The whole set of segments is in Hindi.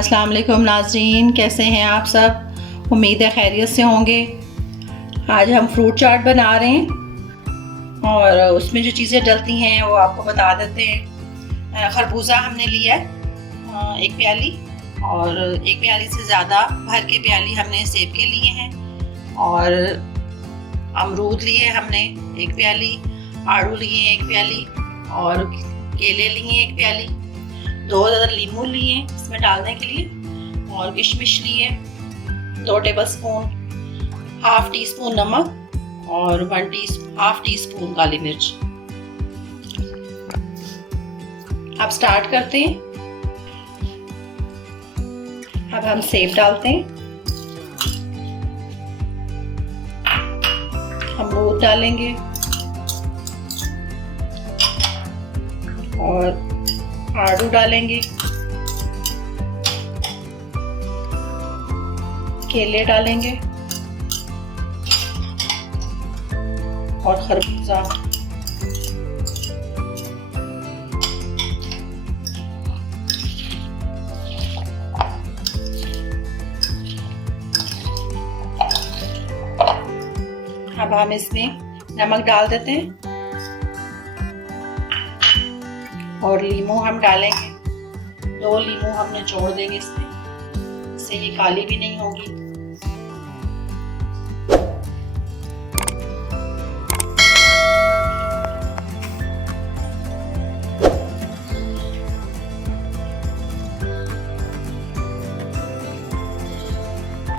अस्सलाम वालेकुम नाज़रीन, कैसे हैं आप सब। उम्मीद है खैरियत से होंगे। आज हम फ्रूट चाट बना रहे हैं और उसमें जो चीज़ें डलती हैं वो आपको बता देते हैं। खरबूजा हमने लिया है 1 प्याली, और 1 प्याली से ज़्यादा भर के प्याली हमने सेब के लिए हैं, और अमरूद लिए हमने 1 प्याली, आड़ू लिए 1 प्याली, और केले लिए 1 प्याली, 2 नींबू लिए इसमें डालने के लिए, और किशमिश लिए 2 टेबलस्पून, ½ टीस्पून नमक और ½ टीस्पून काली मिर्च। अब स्टार्ट करते हैं। अब हम सेब डालते हैं, अमरूद डालेंगे और आड़ू डालेंगे, केले डालेंगे और खरबूजा। अब हम इसमें नमक डाल देते हैं और लीमू हम डालेंगे। 2 लीमू हमने जोड़ देंगे इसमें, इससे ये काली भी नहीं होगी।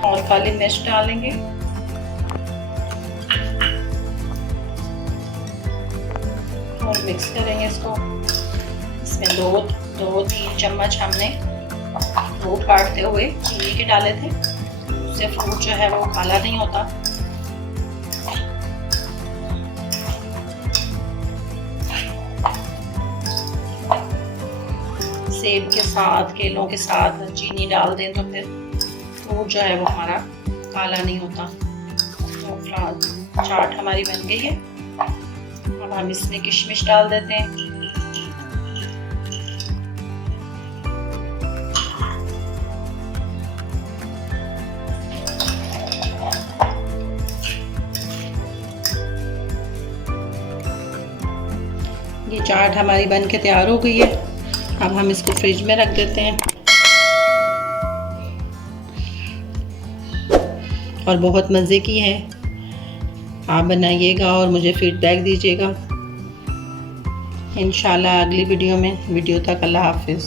और काली मिर्च डालेंगे, और मिक्स करेंगे इसको। इसमें 2-3 चम्मच हमने फ्रूट काटते हुए चीनी के डाले थे, उससे फ्रूट जो है वो काला नहीं होता। सेब के साथ, केलों के साथ चीनी डाल दें तो फिर फ्रूट जो है वो हमारा काला नहीं होता। तो चाट हमारी बन गई है। अब हम इसमें किशमिश डाल देते हैं, ये चाट हमारी बन के तैयार हो गई है। अब हम इसको फ्रिज में रख देते हैं और बहुत मज़े की है। आप बनाइएगा और मुझे फीडबैक दीजिएगा। इंशाल्लाह अगली वीडियो तक अल्लाह हाफिज़।